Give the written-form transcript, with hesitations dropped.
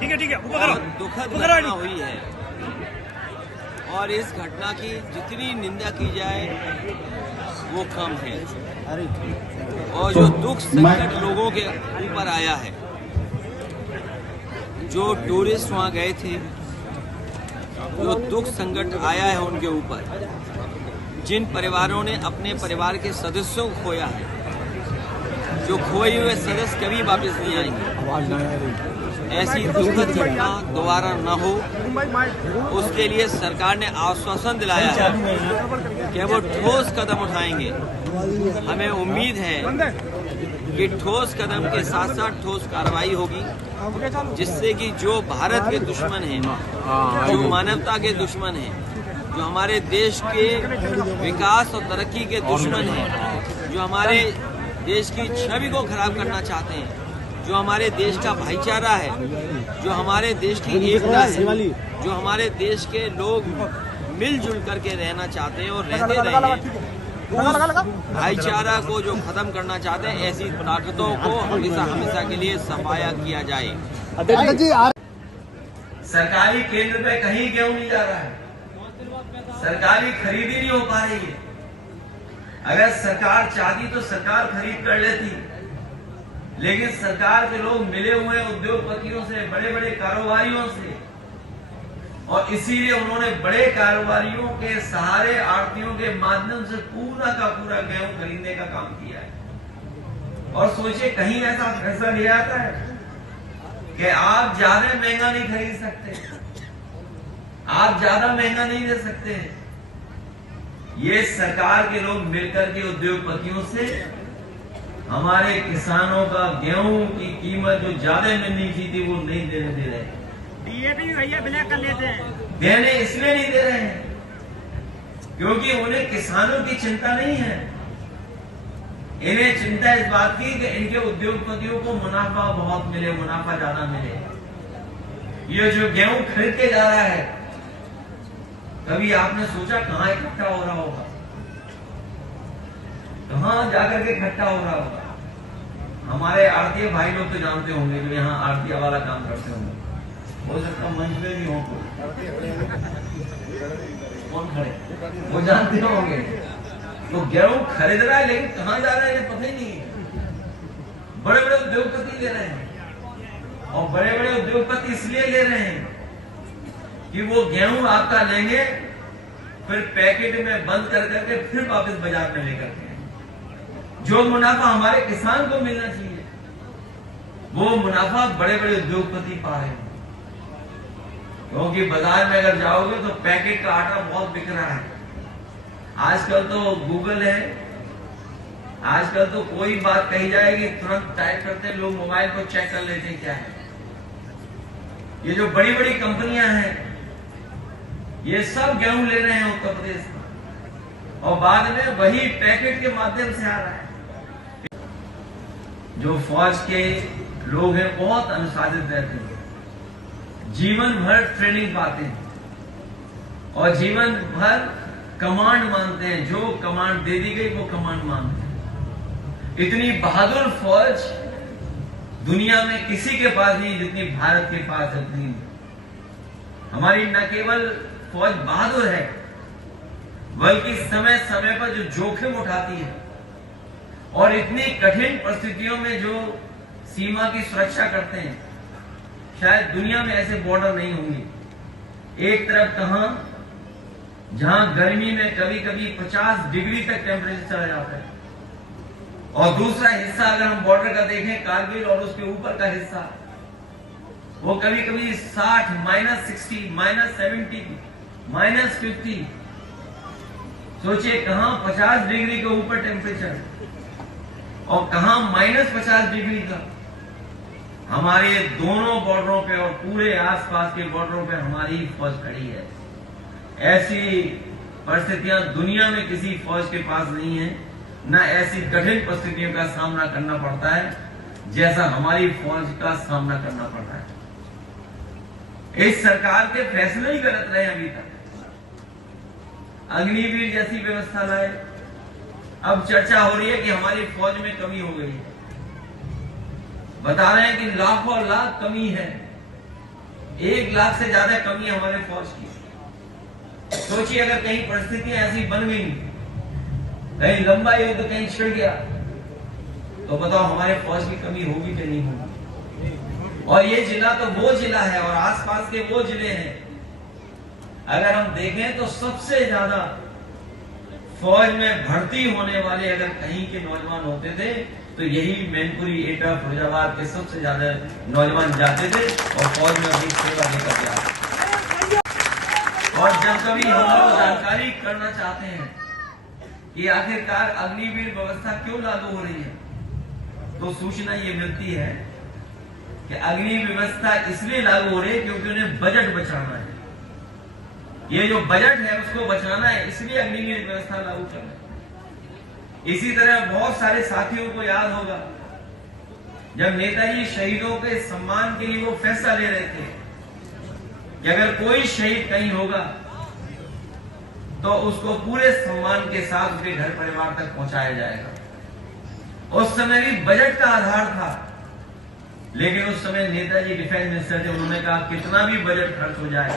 ठीक है दुखद घटना हुई है और इस घटना की जितनी निंदा की जाए वो कम है। और जो दुख संकट लोगों के ऊपर आया है, जो टूरिस्ट वहाँ गए थे, जो दुख संकट आया है उनके ऊपर, जिन परिवारों ने अपने परिवार के सदस्यों को खोया है, जो खोए हुए सदस्य कभी वापस नहीं आएंगे, ऐसी दुखद घटना दोबारा न हो, उसके लिए सरकार ने आश्वासन दिलाया है कि वो ठोस कदम उठाएंगे। हमें उम्मीद है कि ठोस कदम के साथ साथ ठोस कार्रवाई होगी, जिससे कि जो भारत के दुश्मन हैं, जो मानवता के दुश्मन हैं, जो हमारे देश के विकास और तरक्की के दुश्मन हैं, जो हमारे देश की छवि को खराब करना चाहते हैं, जो हमारे देश का भाईचारा है, जो हमारे देश की एकता है, जो हमारे देश के लोग मिलजुल करके रहना चाहते हैं और रहते रहे हैं, भाईचारा को जो खत्म करना चाहते हैं, ऐसी ताकतों को हमेशा के लिए सफाया किया जाए। सरकारी केंद्र पे कहीं गेहूं नहीं जा रहा है, सरकारी खरीदी नहीं हो पा रही है। अगर सरकार चाहती तो सरकार खरीद कर लेती, लेकिन सरकार के लोग मिले हुए उद्योगपतियों से, बड़े बड़े कारोबारियों से, और इसीलिए उन्होंने बड़े कारोबारियों के सहारे, आड़तियों के माध्यम से पूरा का पूरा गेहूं खरीदने का काम किया है। और सोचिए, कहीं ऐसा फैसला लिया जाता है कि आप ज्यादा महंगा नहीं खरीद सकते, आप ज्यादा महंगा नहीं दे सकते। ये सरकार के लोग मिलकर के उद्योगपतियों से हमारे किसानों का गेहूं की कीमत जो ज्यादा मिलनी थी वो नहीं देने दे रहे हैं। डीएपी भैया ब्लैक कर लेते हैं, देने इसलिए नहीं दे रहे हैं क्योंकि उन्हें किसानों की चिंता नहीं है। इन्हें चिंता इस बात की कि इनके उद्योगपतियों को मुनाफा बहुत मिले, मुनाफा ज्यादा मिले। ये जो गेहूं खरीद के जा रहा है, कभी आपने सोचा कहां इकट्ठा हो रहा होगा, कहां जाकर के इकट्ठा हो रहा होगा? हमारे आड़तीय भाई लोग तो जानते होंगे, जो यहाँ आड़तीय वाला काम करते होंगे, हो सकता मंच में भी हो, कौन खड़े, वो जानते होंगे। तो गेहूं खरीद रहा है, लेकिन कहां जा रहा है ये पता ही नहीं है। बड़े बड़े उद्योगपति ले रहे हैं, और बड़े बड़े उद्योगपति इसलिए ले रहे हैं कि वो गेहूं आपका लेंगे, फिर पैकेट में बंद कर करके फिर वापस बाजार में लेकर के, जो मुनाफा हमारे किसान को मिलना चाहिए, वो मुनाफा बड़े बड़े उद्योगपति पा रहे हैं। क्योंकि बाजार में अगर जाओगे तो पैकेट का आटा बहुत बिक रहा है। आजकल तो गूगल है, आजकल तो कोई बात कही जाएगी तुरंत टाइप करते हैं लोग, मोबाइल को चेक कर लेते हैं क्या है। ये जो बड़ी बड़ी कंपनियां हैं, ये सब गेहूं ले रहे हैं उत्तर प्रदेश में, और बाद में वही पैकेट के माध्यम से आ रहा है। जो फौज के लोग हैं बहुत अनुशासित रहते हैं, जीवन भर ट्रेनिंग पाते हैं और जीवन भर कमांड मानते हैं, जो कमांड दे दी गई वो कमांड मानते हैं। इतनी बहादुर फौज दुनिया में किसी के पास नहीं जितनी भारत के पास है। हमारी न केवल फौज बहादुर है, बल्कि समय समय पर जो जोखिम उठाती है और इतनी कठिन परिस्थितियों में जो सीमा की सुरक्षा करते हैं, शायद दुनिया में ऐसे बॉर्डर नहीं होंगे। एक तरफ कहां, जहां गर्मी में कभी कभी 50 डिग्री तक टेम्परेचर चला जाता है, और दूसरा हिस्सा अगर हम बॉर्डर का देखें, कारगिल और उसके ऊपर का हिस्सा, वो कभी कभी 60, -60, -70, -50। सोचिए, कहां 50 डिग्री के ऊपर टेम्परेचर और कहां -50 डिग्री का। हमारे दोनों बॉर्डरों पे और पूरे आसपास के बॉर्डरों पे हमारी फौज खड़ी है। ऐसी परिस्थितियां दुनिया में किसी फौज के पास नहीं है, न ऐसी कठिन परिस्थितियों का सामना करना पड़ता है जैसा हमारी फौज का सामना करना पड़ रहा है। इस सरकार के फैसले ही गलत रहे अभी तक। अग्निवीर जैसी व्यवस्था लाए, अब चर्चा हो रही है कि हमारी फौज में कमी हो गई है। बता रहे हैं कि लाखों लाख कमी है, 1 लाख से ज्यादा कमी है हमारे फौज की। सोचिए अगर कहीं परिस्थितियां ऐसी बन गई, कहीं लंबा युद्ध कहीं छिड़ गया, तो बताओ हमारे फौज की कमी होगी कि नहीं होगी। और ये जिला तो वो जिला है और आसपास के वो जिले हैं, अगर हम देखें तो सबसे ज्यादा फौज में भर्ती होने वाले अगर कहीं के नौजवान होते थे तो यही मैनपुरी, एटा, फिरोजाबाद के सबसे ज्यादा नौजवान जाते थे और फौज में अपनी सेवा लेकर जाते। और जब कभी हम लोग जानकारी करना चाहते हैं कि आखिरकार अग्निवीर व्यवस्था क्यों लागू हो रही है, तो सूचना ये मिलती है कि अग्नि व्यवस्था इसलिए लागू हो रही है क्योंकि उन्हें बजट बचाना है। ये जो बजट है उसको बचाना है, इसलिए अग्निवीर व्यवस्था लागू करना है। इसी तरह बहुत सारे साथियों को याद होगा जब नेताजी शहीदों के सम्मान के लिए वो फैसला ले रहे थे कि अगर कोई शहीद कहीं होगा तो उसको पूरे सम्मान के साथ उसके घर परिवार तक पहुंचाया जाएगा। उस समय भी बजट का आधार था, लेकिन उस समय नेताजी डिफेंस मिनिस्टर थे, उन्होंने कहा कितना भी बजट खर्च हो जाए